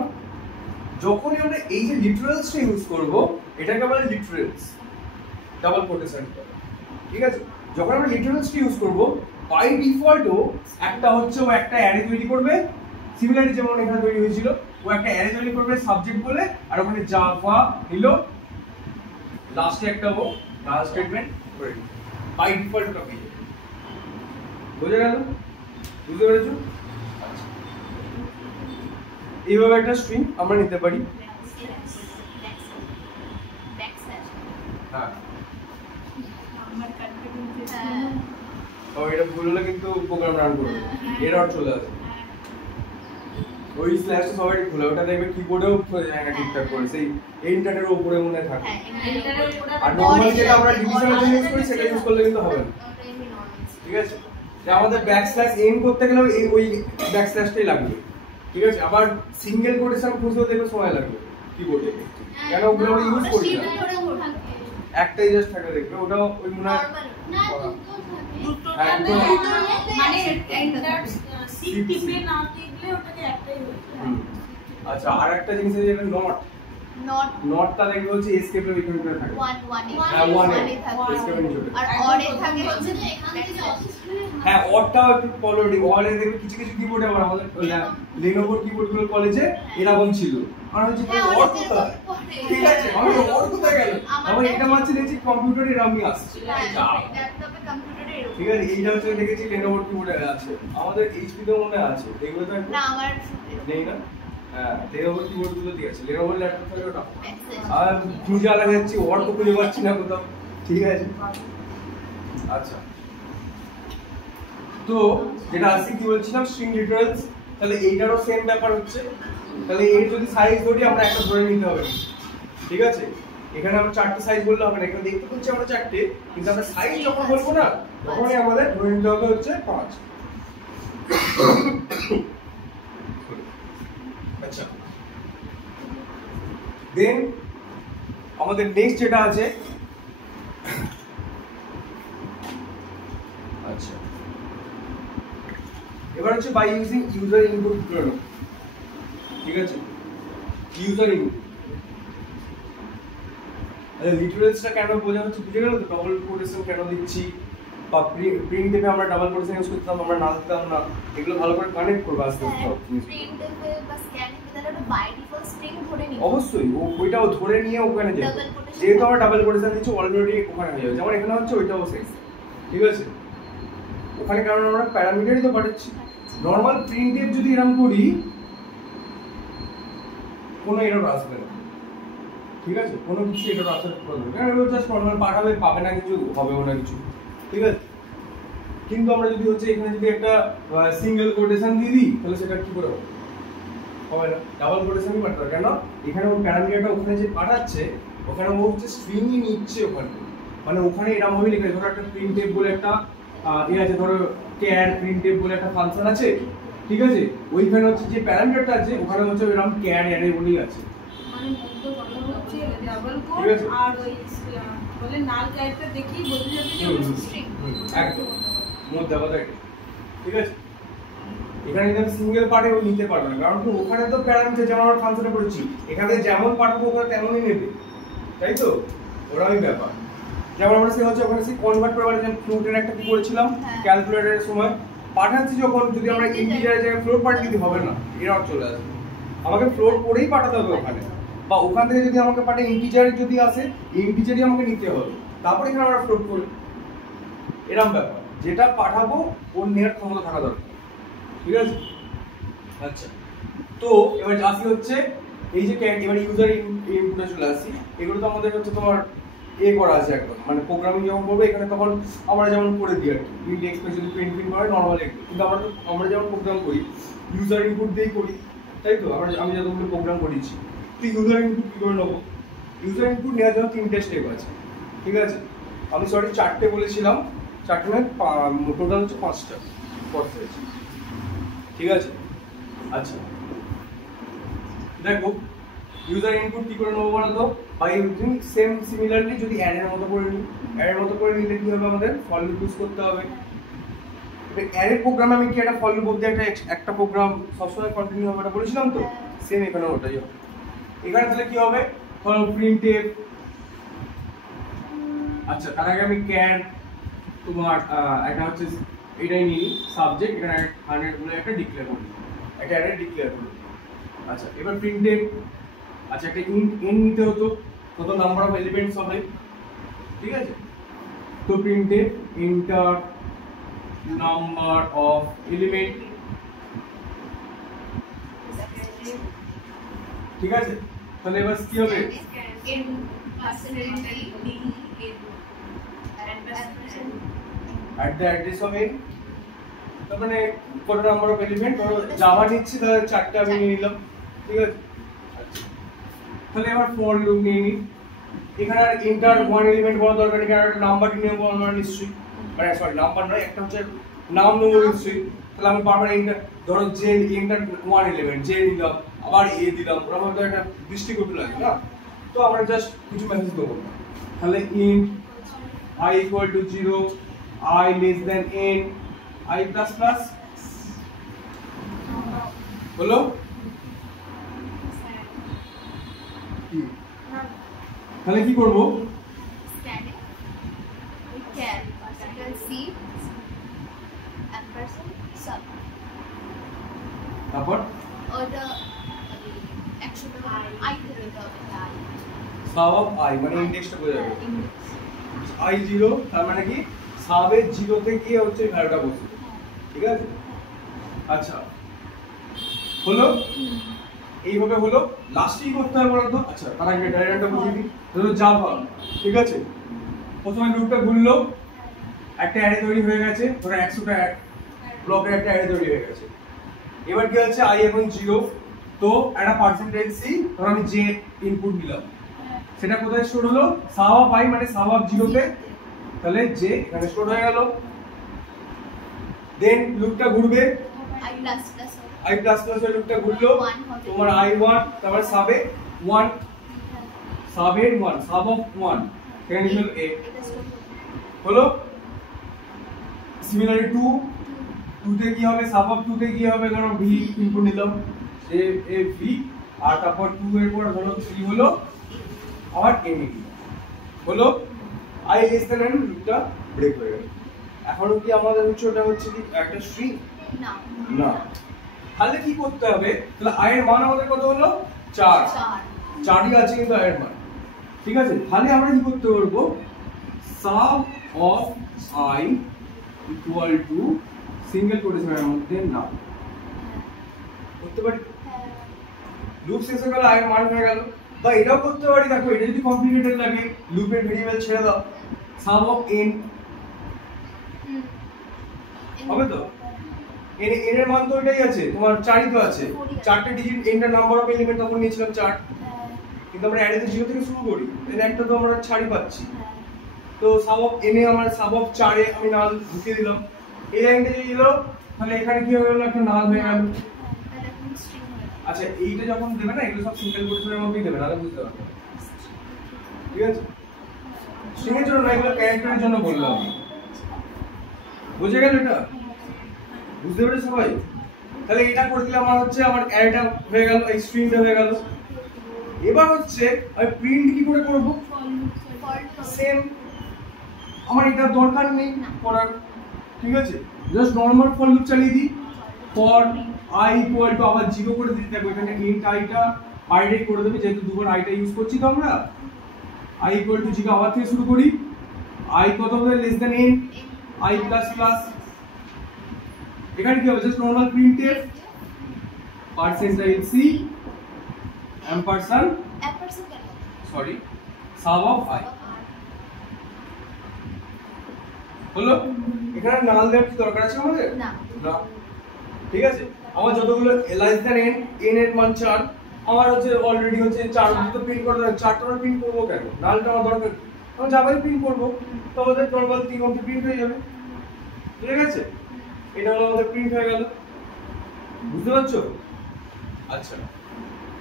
যখনই আমরা এই যে লিটারালসটা ইউজ করব, এটাকে বলে লিটারালস ডাবল কোটেশন। ঠিক আছে, যখন আমরা লিটারালসটা ইউজ করব, বাই ডিফল্টও একটা হচ্ছে ও একটা অ্যারে তৈরি করবে, সিমিলারলি যেমন এখানে তৈরি হয়েছিল, ও একটা অ্যারে তৈরি করবে সাবজেক্ট বলে, আর ওখানে জাভা নিল, লাস্টে একটা ও নাল স্টেটমেন্ট করে দিল, বাই ডিফল্ট ওটা পেয়ে যাবে। বুঝে গেল? বুঝতে পেরেছো? আচ্ছা এইভাবে একটা স্ট্রিং আমরা নিতে পারি। হ্যাঁ ও এটা ভুল হলে কিন্তু প্রোগ্রাম রান করবে, এরর চলে আসবে। ওই স্ল্যাশটা সবাই খুলে ওটা দেখবে কিবোর্ডেও খুলে যায় না ঠিকঠাক করে, সেই এন্টারের উপরে মনে হয় থাকে। আর নরমালি যেটা আমরা ডিভিশনের জন্য ইউজ করি সেটা ইউজ করলে কিন্তু হবে না, ঠিক আছে? যে আমাদের ব্যাকস্ল্যাশ এন করতে গেলেও এই ওই ব্যাকস্ল্যাশটাই লাগবে, ঠিক আছে? আবার সিঙ্গেল কোটেশন খুঁজতেও দেখবে সময় লাগবে কিবোর্ডে, কেন ওগুলো আমরা ইউজ করি না, একটাই জাস্ট থাকে দেখবে, ওটাও ওই মনে হয় মানে এন্টার শিফট টিপে না টিপলে ওটাকে একটাই হচ্ছে। আচ্ছা, আর একটা জিনিস আছে যেটা নটটা দেখবে হচ্ছে এসকেপের ওইখানে থাকে, হ্যাঁ ওয়ানে এসকেপের নিচে আর অরে থাকে হচ্ছে যে এখান থেকে হ্যাঁ অরটাও একটু পলিডি অরে দেখবে কিছু কিছু কিবোর্ডে আবার আমাদের লেনোভোর কিবোর্ডগুলো কলেজে এরকম ছিল, আর হচ্ছে অর কোথায়, ঠিক আছে? আমি অর কোথায় গেল, আমি এটা মানছি দেখছি কম্পিউটারে এরকমই আসছে, ল্যাপটপে কম্পিউটারে এরকম ঠিক আছে? এইটা হচ্ছে দেখেছি লেনোভোর কিবোর্ডে আছে, আমাদের এইচপি তে মনে আছে, এগুলো তো না আমার নেই না। হ্যাঁ, লেনোভোর কিবোর্ড গুলো ঠিক আছে, লেনোভোর ল্যাপটপ থাকে ওটা, আর খুঁজে আলাদা যাচ্ছি অর তো খুঁজে পাচ্ছি না কোথাও, ঠিক আছে? আচ্ছা, তো যেটা আছে কি বলছিলাম স্ট্রিং ডিটেইলস, তাহলে এইটারও সেম ব্যাপার হচ্ছে, তাহলে এর যদি সাইজ ধরি আমরা একটা ধরে নিতে হবে, ঠিক আছে? এখানে আমরা চারটে সাইজ বললে হবে না, এখানে দেখতে পাচ্ছি আমরা চারটে, কিন্তু আমরা সাইজ যখন বলবো না তখনই আমাদের ধরে নিতে হবে হচ্ছে 5। আচ্ছা, দেন আমাদের নেক্সট যেটা আছে, আচ্ছা এবার হচ্ছে by using user input program, ঠিক আছে? ইউজার ইনপুট আচ্ছা লিটারেলসটা কেন বোঝা হচ্ছে, বুঝে গেল তো? ডাবল কোটেশন কেন দিচ্ছি, বা প্রিন্ট দেবে আমরা ডাবল কোটেশন ইউজ করতাম, আমরা না দিতাম না, এগুলো ভালো করে কানেক্ট করবে আস্তে আস্তে। প্রিন্ট দেবে বা স্ক্যানিং দিলে ওটা বাই ডিফল্ট স্ট্রিং ধরে নিবে, অবশ্যই ওইটাও ধরে নিয়ে ওখানে যাবে, যেহেতু আমরা ডাবল কোটেশন দিচ্ছি অলরেডি ওখানে হয়ে যাবে, যেমন এখানে হচ্ছে ওইটাও সেম, ঠিক আছে? ওখানে কারণ আমরা প্যারামিটারই তো পাঠাচ্ছি। নরমাল প্রিন্টের যদি এরকম করি কোনো এরর আসবে না, ঠিক আছে? কোনো কিছু এরর আসার প্রয়োজন নেই, কারণ এটা জাস্ট নরমাল পাঠাবে, পাবে না কিছু, হবেও না কিছু, ঠিক আছে? কিন্তু আমরা যদি হচ্ছে এখানে যদি একটা সিঙ্গেল কোটেশন দিয়ে দিই তাহলে সেটা কি করে হবে? হবে না, ডাবল কোটেশনই পাঠাতে হবে, কেন? এখানে ওর প্যারামিটারটা ওখানে যে পাঠাচ্ছে ওখানে ও হচ্ছে স্ট্রিংই নিচ্ছে ওখানে, মানে ওখানে এরকম ভাবে লিখে ধরো একটা প্রিন্টএফ বলে একটা আছে, ধরো ক্যার প্রিন্টএফ বলে একটা ফাংশন আছে, ঠিক আছে? ওইখানে হচ্ছে যে প্যারামিটারটা আছে ওখানে হচ্ছে এরকম ক্যার অ্যারে বলেই আছে, মানে মূলত কথা হচ্ছে ডাবল কোড ঠিক আছে? আর ওই বলে নাল ক্যারেক্টার দেখেই বোঝা যাবে যে ওটা স্ট্রিং একদম মধ্যে কথা এটা, ঠিক আছে? এখানে যদি আমি সিঙ্গেল পার্টে নিতে পারবো না, কারণ কি ওখানে তো প্যারামিটার যেমন আমরা ফাংশনে করেছি, এখানে যেমন পাঠাবো ওখানে তেমনই নেবে, তাই তো? ওরাই ব্যাপার, যেমন আমরা সে হচ্ছে ওখানে সে কনভার্ট করে যে ফ্লোটের একটা কি করেছিলাম ক্যালকুলেটরের সময় পাঠাচ্ছি, যখন যদি আমরা ইন্টিজারের জায়গায় ফ্লোট পাঠিয়ে দিতে হবে না, এরর চলে আসবে, আমাকে ফ্লোট করেই পাঠাতে হবে ওখানে, বা ওখান থেকে যদি আমাকে পাঠায় ইন্টিজার যদি আসে ইন্টিজারই আমাকে নিতে হবে, তারপর এখানে আমরা ফ্লোট করি, এরকম ব্যাপার, যেটা পাঠাবো ওর নেওয়ার ক্ষমতা থাকা দরকার, ঠিক আছে? আচ্ছা, তো এবার আসি হচ্ছে এই যে এবার ইউজার ইনপুটে চলে আসি, এগুলো তো আমাদের হচ্ছে তোমার করা আছে একদম, মানে প্রোগ্রামিং যখন করবো এখানে তখন আমরা যেমন করে দিই আর কি, প্রিন্ট এক্সপ্রেস যদি প্রিন্ট করে নরমাল একটু, কিন্তু আমরা যেমন প্রোগ্রাম করি ইউজার ইনপুট দিয়েই করি, তাই তো? আমি যতগুলো প্রোগ্রাম করেছি, তো ইউজার ইনপুট কি করে নেবো? ইউজার ইনপুট নেওয়ার জন্য 3টে স্টেপ আছে, ঠিক আছে? আমি সরি 4টে বলেছিলাম, 4টে মানে টোটাল হচ্ছে 5টা প্রসেস, ঠিক আছে? আচ্ছা দেখো ইউজার ইনপুট কি করে নেবো বলতো, বাই ইউজিং সেম সিমিলারলি যদি অ্যারের মতো করে নিই, অ্যারের মতো করে নিলে কি হবে, আমাদের ফর লুপ ইউজ করতে হবে। অ্যারে প্রোগ্রামে আমি কি একটা ফর লুপ অবধি একটা প্রোগ্রাম সবসময় কন্টিনিউ হবে এটা বলেছিলাম তো, সেম এখানে ওটাই হবে। এখানে তাহলে কি হবে, ধরো প্রিন্টএফ, আচ্ছা তার আগে আমি ক্যান তোমার একটা হচ্ছে এটাই নিই সাবজেক্ট, এখানে 100 বলে একটা ডিক্লেয়ার করি, একটা অ্যারে ডিক্লেয়ার করি। আচ্ছা এবার প্রিন্টএফ, আচ্ছা একটা ইন নিতে হতো, কত নাম্বার অফ এলিমেন্টস হবে, ঠিক আছে? তো printf inter number of element, ঠিক আছে? তাহলে এবার কি হবে, at the address of n, তার মানে কত নাম্বার অফ এলিমেন্ট ধরো জাভা নিচ্ছি তাহলে 4টা আমি নিয়ে নিলাম, ঠিক আছে। আচ্ছা তাহলে এবার ফর লুপ নিয়ে নিই। এখানে আর ইন্টার ওয়ান এলিমেন্ট বলা দরকার নেই, কারণ একটা নাম্বার নিয়ে বলা নিশ্চয়ই, মানে সরি নাম্বার নয়, একটা হচ্ছে নাম নেবো নিশ্চয়ই। তাহলে আমি বারবার ইন্টার ধরো যে ইন্টার ওয়ান এলিমেন্ট যে নিলাম আবার এ দিলাম, ওরা মধ্যে একটা দৃষ্টি করতে লাগে না, তো আমরা জাস্ট কিছু মেসেজ দেবো। তাহলে int I equal to 0, I less than n, I plus plus হলো কি? তাহলে কি করব? Scanning. We can see ampersand sub. তারপর ওটা অ্যাকচুয়ালি আই ধরে দাও এটা sub of I মানে ইন্ডেক্সটা বোঝা যাবে। I 0 তার মানে কি সাব এর 0 তে গিয়ে হচ্ছে ভ্যালুটা বসবে, ঠিক আছে। আচ্ছা হলো এইভাবে হলো। লাস্টে কি করতে হবে বলতো? আচ্ছা তার আগে ডায়াগ্রামটা বুঝিয়ে দিই। ধরো জাভা, ঠিক আছে, প্রথমে লুপটা ঘুরলো, একটা অ্যারে তৈরি হয়ে গেছে, ধরো 100টা ব্লকের একটা অ্যারে তৈরি হয়ে গেছে। এবার কি হচ্ছে I এখন 0, তো একটা পার্সেন্টেজ সি ধরো আমি যে ইনপুট দিলাম সেটা কোথায় স্টোর হলো? সাব অফ I মানে সাব অফ 0 তে, তাহলে যে এখানে স্টোর হয়ে গেল। দেন লুপটা ঘুরবে, I plus plus I plus plus এর লুপটা ঘুরলো, তোমার I1 তারপর সাবে 1, সাবে 1 সাব অফ 1 এখানে হলো a এটা স্টোর হলো। সিমিলারলি 2 তে কি হবে? সাব অফ 2 তে কি হবে? ধরো v ইনপুট নিলাম, a v, আর তারপর 2 এর পর ধরো 3 হলো, আবার a নিলাম, হলো I less than n, লুপটা ব্রেক হয়ে গেল। এখনো কি আমাদের হচ্ছে ওটা হচ্ছে কি একটা স্ট্রিং? না না। তাহলে কি করতে হবে? তাহলে I এর মান আমাদের কত হলো? 4, 4ই আছে কিন্তু I এর মান, ঠিক আছে। তাহলে আমরা কি করতে পারবো? sum of I equal to single কোটেশনের মধ্যে নাও করতে পারি। লুপ শেষ হয়ে গেল, I এর মান হয়ে গেল। বা এটাও করতে পারি, দেখো এটা যদি কমপ্লিকেটেড লাগে লুপের ভেরিয়েবল ছেড়ে দাও, sum of n হবে তো। n এর মান তো এটাই আছে, তোমার 4ই তো আছে, 4টে ডিজিট n এর নাম্বার অফ এলিমেন্ট তখন নিয়েছিলাম 4, কিন্তু আমরা অ্যারেতে 0 থেকে শুরু করি, তাহলে একটা তো আমরা 4ই পাচ্ছি। তো সাব অফ n এ আমার সাব অফ 4 এ আমি নাল ঢুকিয়ে দিলাম, এই লাইনটা যদি দিল তাহলে এখানে কি হয়ে গেল? একটা নাল হয়ে গেল। আচ্ছা এইটা যখন দেবে না, এগুলো সব সিঙ্গেল কোটেশনের মধ্যেই দেবে, নাহলে বুঝতে পারবে, ঠিক আছে। স্ট্রিং এর জন্য না, এগুলো ক্যারেক্টারের জন্য বললাম আমি, বুঝে গেল এটা? বুঝতে পেরেছো সবাই? তাহলে এটা করে দিলে আমার হচ্ছে আমার অ্যারেটা হয়ে গেল, এই স্ট্রিংটা হয়ে গেল। এবার হচ্ছে আমি প্রিন্ট কি করে করব? সেম, আমার এটা দরকার নেই করার, ঠিক আছে। জাস্ট নরমাল ফর লুপ চালিয়ে দিই, ফর I ইকুয়াল টু আবার 0 করে দিতে হবে, এখানে ইন্ট I টা আইডেন্ট করে দেবে, যেহেতু দুবার I টা ইউজ করছি তো আমরা। I ইকুয়াল টু 0 আবার থেকে শুরু করি, I কত হবে? Less than n, I plus plus, এখানে কি হবে? Just normal printf percentile c ampersand sorry sub of I হলো। এখানে নাল দেওয়ার কি দরকার আছে আমাদের? না না, ঠিক আছে। আমার যতগুলো লেস দ্যান n, n এর মান 4, আমার হচ্ছে অলরেডি হচ্ছে 4 তো প্রিন্ট করতে হবে, 4টা আমরা প্রিন্ট করব কেন? নালটা আমার দরকার, আমি জাভায় প্রিন্ট করব, তো আমাদের নরমাল 3 অঙ্কে প্রিন্ট হয়ে যাবে, ঠিক আছে। এটা হলো আমাদের প্রিন্ট হয়ে গেল, বুঝতে পারছো? আচ্ছা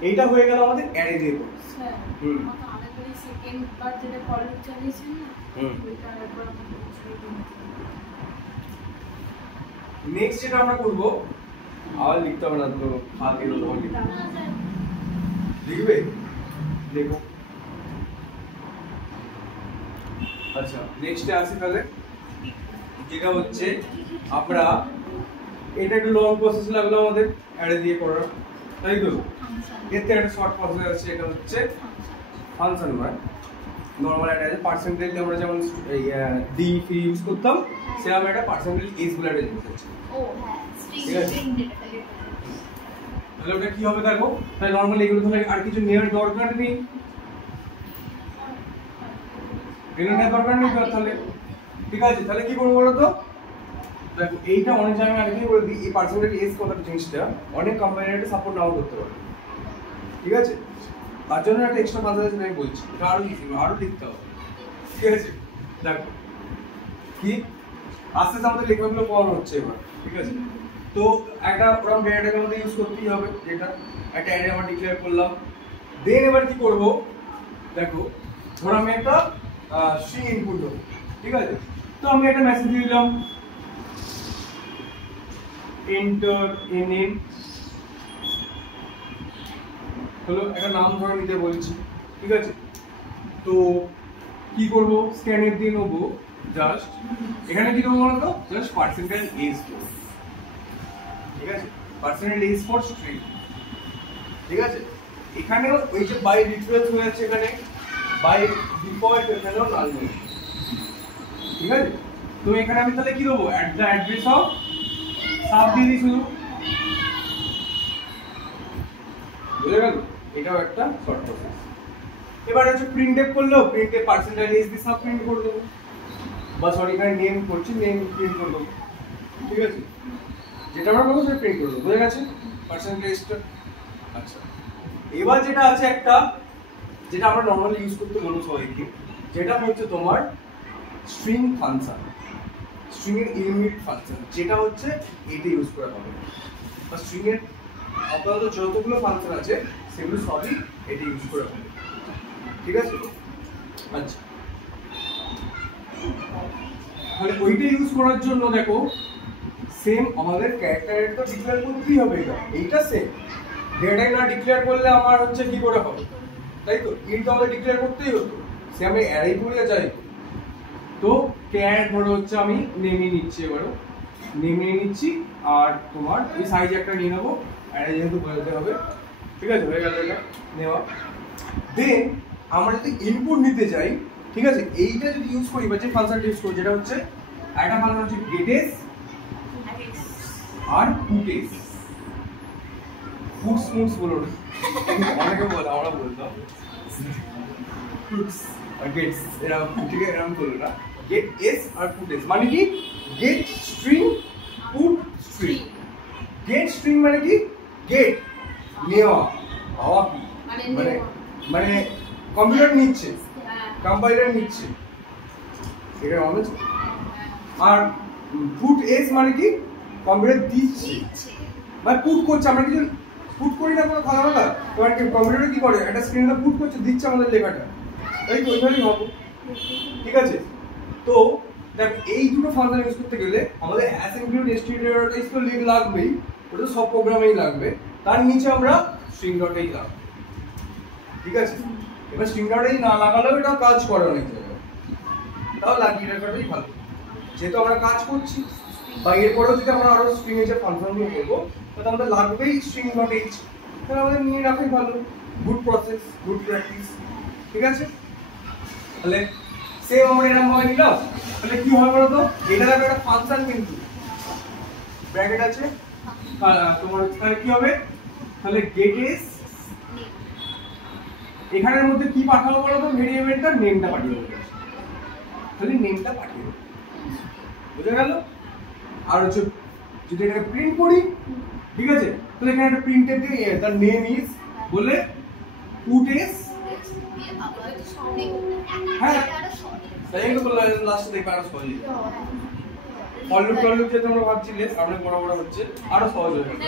এইটা হয়ে গেল আমাদের অ্যারে দিয়ে। স্যার হুম। আমাকে আরেকবার সেকেন্ড বার যেটা কল চালিয়েছেন না, ওইটা আরেকবার আমাকে বুঝিয়ে দিন। নেক্সট যেটা আমরা করব, আবার লিখতে হবে না তো, হাতে হলো তখন লিখবে, দেখো। আচ্ছা নেক্সটে আসি তাহলে, যেটা হচ্ছে আমরা এটা একটু লং প্রসেস লাগলো আমাদের অ্যারে দিয়ে করার, তাই তো। এর থেকে একটা শর্ট প্রসেস আছে, এটা হচ্ছে ফাংশন নয়, নরমাল অ্যারে পার্সেন্টেজ আমরা যেমন ডি ফি ইউজ করতাম, সেরকম একটা পার্সেন্টেজ এস বলে একটা জিনিস আছে। ও হ্যাঁ, ঠিক আছে। String data. তাহলে ওটা কি হবে দেখো, তাহলে নরমালি এগুলো তাহলে আর কিছু নেওয়ার দরকার নেই, এগুলো নেওয়ার দরকার নেই তাহলে, ঠিক আছে। তাহলে কি করবো বলো তো, দেখো এইটা অনেক জায়গায় আগে বলে দিই, এই পার্সেন্টেজ এস কথাটা জিনিসটা অনেক কোম্পানিতে সাপোর্ট নাও করতে পারে, ঠিক আছে? তার জন্য একটা এক্সট্রা পার্সেন্টেজ আমি বলছি, এটা আরো ইজি, আরো লিখতে হবে, ঠিক আছে? দেখো কি আস্তে আস্তে আমাদের লেখাগুলো কম হচ্ছে এবার, ঠিক আছে? তো একটা ওরকম ডেটাটাকে আমাদের ইউজ করতেই হবে, যেটা একটা অ্যারে আমরা ডিক্লেয়ার করলাম। দেন এবার কি করব, দেখো ধর আমি একটা স্ট্রিং ইনপুট দেবো, ঠিক আছে? তো আমি একটা মেসেজ দিয়ে দিলাম এন্টার এ নেম, হলো একটা নাম ধরে নিতে বলছি, ঠিক আছে? তো কি করব, স্ক্যানের দিয়ে নেবো জাস্ট, এখানে কি দেবো বলতো, জাস্ট পার্সেন্টেজ এজ দেবো, ঠিক আছে? পার্সেন্টেজ এজ ফর স্ট্রিং, ঠিক আছে? এখানেও ওই যে বাই রিফারেন্স হয়েছে, এখানে বাই ডিফল্ট এখানেও নাল নেই, ঠিক আছে? তো এখানে আমি তাহলে কি দেবো, at the address of sub দিয়ে দিই শুধু, বুঝে গেল? এটাও একটা শর্ট প্রসেস। এবার হচ্ছে প্রিন্টএফ করলেও প্রিন্টএফ পার্সেন্টেজ এজ দিয়ে সাব প্রিন্ট করে দেবো, বা সরি এখানে নেম করছি, নেম প্রিন্ট করে দেবো, ঠিক আছে? যেটা আমরা করবো সেটা প্রিন্ট করে দেবো, বুঝে গেছে পার্সেন্টেজটা? আচ্ছা, এবার যেটা আছে একটা, যেটা আমরা নরমালি ইউজ করতে বলবো সবাইকে, যেটা হচ্ছে তোমার স্ট্রিং ফাংশন, স্ট্রিং এর ইউনিট ফাংশন, যেটা হচ্ছে এটা ইউজ করা হবে, বা স্ট্রিং এর আপাতত যতগুলো ফাংশন আছে সেগুলো সবই এটা ইউজ করা হবে, ঠিক আছে? আচ্ছা, তাহলে ওইটা ইউজ করার জন্য দেখো সেম আমাদের ক্যারেক্টারের তো ডিক্লেয়ার করতেই হবে, এইটা সেম ডেটাই না ডিক্লেয়ার করলে আমার হচ্ছে কি করে হবে, তাই তো? ইন্ট আমাদের ডিক্লেয়ার করতেই হতো, সে আমি অ্যারে করি যাই, তো ক্যার ধরো হচ্ছে আমি নেমে নিচ্ছি, এবারও নেমে নিচ্ছি, আর তোমার এই সাইজ একটা নিয়ে নেবো, অ্যারে যেহেতু বোঝাতে হবে, ঠিক আছে? হয়ে গেল এটা নেওয়া। দেন আমরা যদি ইনপুট নিতে যাই, ঠিক আছে, এইটা যদি ইউজ করি বা যে ফাংশনটা ইউজ করি, যেটা হচ্ছে একটা ফাংশন হচ্ছে গেটএস আর পুটএস, ফুটস মুটস বলো না, অনেকে বলে, আমরা বলতাম ফুটস আর গেটস, এরকম, ঠিক আছে? এরকম বলো না, গেট এস আর পুট এস মানে কি, get string put string. Get string মানে কি, গেট নেওয়া, পাওয়া কি মানে মানে কম্পিউটার নিচ্ছে, কম্পাইলার নিচ্ছে, এটা মনে আছে? আর পুট এস মানে কি, কম্পিউটার দিচ্ছে, মানে পুট করছে, আমরা কিছু পুট করি না কোনো খাওয়া দাওয়া, তোমার কম্পিউটারে কি করে, একটা স্ক্রিনে পুট করছে, দিচ্ছে আমাদের লেখাটা, তাই তো? ওইভাবেই হবে, ঠিক আছে? তো দেখ এই দুটো ফাংশন ইউজ করতে গেলে আমাদের হ্যাশ ইনক্লুড std.h তো লিঙ্ক লাগবেই, ওটা সব প্রোগ্রামেই লাগবে, তার নিচে আমরা স্ট্রিং ডট এই লাগবে, ঠিক আছে? এবার স্ট্রিং ডট এই না লাগালেও এটা কাজ করে অনেক জায়গায়, তাও লাগিয়ে রাখাটাই ভালো, যেহেতু আমরা কাজ করছি, বা এরপরেও যদি আমরা আরো স্ট্রিং এর যে ফাংশনগুলো করবো তাহলে আমাদের লাগবেই স্ট্রিং ডট এইচ, তাহলে আমাদের নিয়ে রাখাই ভালো, গুড প্রসেস, গুড প্র্যাকটিস, ঠিক আছে? তাহলে সেম আমরা এরকম ভাবে নিলাম, তাহলে কি হবে বলতো, এটা একটা ফাংশন, কিন্তু ব্র্যাকেট আছে, তোমার তাহলে কি হবে, তাহলে গেটএস এখানের মধ্যে কি পাঠাবো বলতো, ভেরিয়েবলটা নেমটা পাঠিয়ে দেবো, তাহলে নেমটা পাঠিয়ে দেবো, বুঝে গেল? আর হচ্ছে যদি এটাকে প্রিন্ট করি, ঠিক আছে, তাহলে এখানে একটা প্রিন্টের দিয়ে তার নেম ইজ বলে পুটএস, হ্যাঁ তাই একটু বললাম লাস্টে দেখবে আরো সহজ হয়ে যাবে, ফললুপ টললুপ যে তোমরা ভাবছিলে সামনে বড় বড় হচ্ছে, আরো সহজ হয়ে যাবে,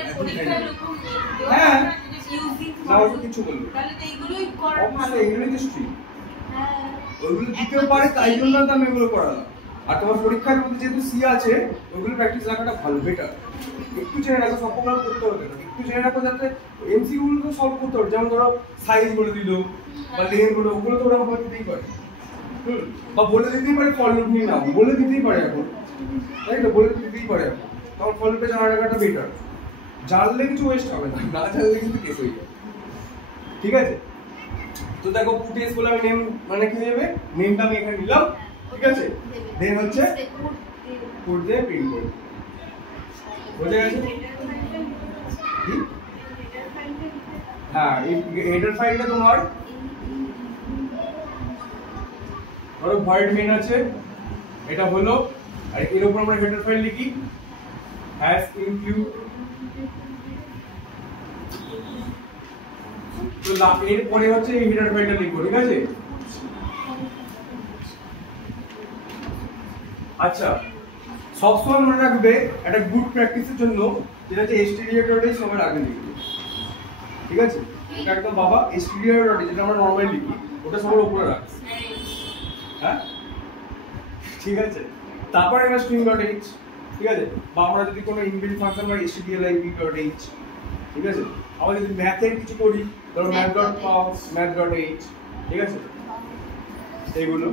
হ্যাঁ না ওটা কিছু বলবে, তাহলে তো এইগুলোই করা ভালো, অবশ্যই এগুলোই তো স্ট্রিম, ওইগুলো দিতেও পারে, তাই জন্য তো আমি এগুলো করালাম। আর তোমার পরীক্ষার মধ্যে যেহেতু সি আছে, ওইগুলো প্র্যাকটিস রাখাটা ভালো, বেটার, একটু জেনে রাখো, সব প্রোগ্রাম করতে হবে না, একটু জেনে রাখো যাতে এমসিকিউ গুলো তো সলভ করতে হবে, যেমন ধরো সাইজ বলে দিল বা লেন বলে, ওগুলো তো ওরা বলে দিতেই পারে, বা বলে দিতেই পারে ফল লুপ নিয়ে নাও, বলে দিতেই পারে এখন, তাই তো? বলে দিতেই পারে এখন, তখন ফল লুপে জানা রাখাটা বেটার, জানলে কিছু ওয়েস্ট হবে না, না জানলে কিন্তু কেস হয়ে যাবে, ঠিক আছে? তো দেখো পুটএস বলে আমি নেম মানে কি হবে, নেমটা আমি এখানে নিলাম, ঠিক আছে? দেন হচ্ছে পুট দিয়ে প্রিন্ট করব, বুঝে গেছে? হ্যাঁ এই হেডার ফাইলটা তোমার ধরো ভয়েড মেন আছে, এটা হলো আর এর উপর আমরা হেডার ফাইল লিখি হ্যাশ ইনক্লুড। তো এর পরে হচ্ছে এই হেডার ফাইলটা লিখবো, ঠিক আছে? আচ্ছা, সবসময় মনে রাখবে একটা গুড প্র্যাকটিসের জন্য যেটা হচ্ছে stdio.h সবার আগে লিখবে, ঠিক আছে? এটা একদম বাবা stdio.h যেটা আমরা নরমালি লিখি ওটা সবার উপরে রাখবে, হ্যাঁ ঠিক আছে? তারপরে একটা string.h, ঠিক আছে? বা আমরা যদি কোনো ইনবিল্ট ফাংশন বা stdlib.h, ঠিক আছে? আমরা যদি ম্যাথের কিছু করি ধরো math.pows math.h, ঠিক আছে? এইগুলো